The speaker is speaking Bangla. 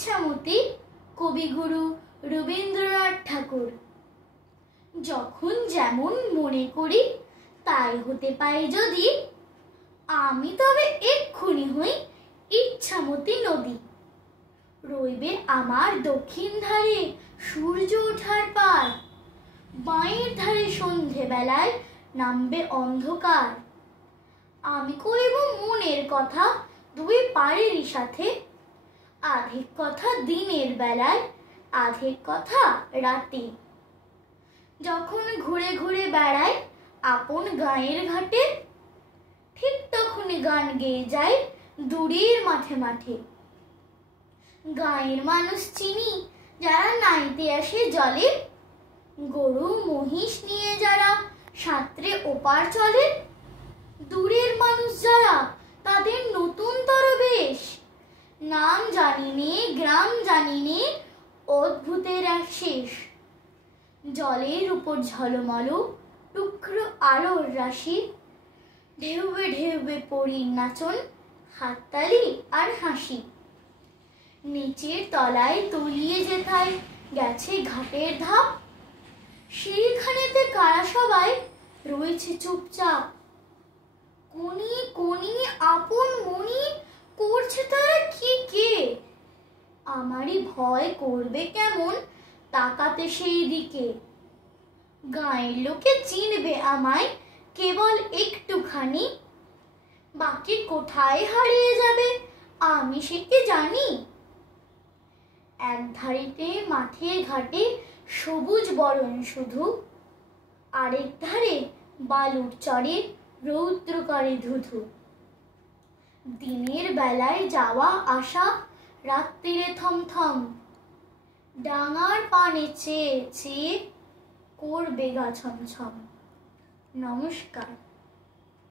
ইচ্ছামতি কবিগুরু রবীন্দ্রনাথ ঠাকুর। যখন যেমন মনে করি তাই হতে পাই যদি, আমি তবে এক্ষুনি হই ইচ্ছামতি নদী। রইবে আমার দক্ষিণ ধারে সূর্য ওঠার পার, বাঁয়ের ধারে সন্ধে বেলায় নামবে অন্ধকার। আমি কইব মনের কথা দুই পাড়েরই সাথে, আধেক কথা দিনের বেলায় আধেক কথা রাতে। যখন ঘুরে ঘুরে বেড়াই আপন গাঁয়ের ঘাটে, ঠিক তখনই গান গেয়ে যায় দূরের মাঠে মাঠে। গাঁয়ের মানুষ চিনি যারা নাইতে আসে জলে, গরু মহিষ নিয়ে যারা সাঁতরে ওপার চলে। দূরের মানুষ যারা তাদের নতুনতর বেশ, নাম জানি নে গ্রাম জানি নে অদ্ভুতের এক শেষ। জলের উপর ঝলমল টুকরো আলোর রাশি, ঢেউবে ঢেউবে পরীর নাচন, হাততালি আর হাসি। নিচের তলায় তলিয়ে যেথায় গেছে ঘাটের ধাপ, সেইখানেতে কারা সবাই রয়েছে চুপচাপ। কোনি কোনি আপন মনি করছে তারা কি কে, আমারই ভয় করবে কেমন তাকাতে সেই দিকে। গাঁয়ের লোকে চিনবে আমায় কেবল একটুখানি, বাকি কোথায় হারিয়ে যাবে আমি সে কি জানি। এক ধারিতে মাঠে ঘাটে সবুজ বরণ শুধু, আরেক ধারে বালুর চরে রৌদ্রকারে ধুধু। দিনের বেলায় যাওয়া আসা, রাত্রিরে থমথম, ডাঙার পানে চেয়ে চেয়ে করবে গা ছমছম। নমস্কার।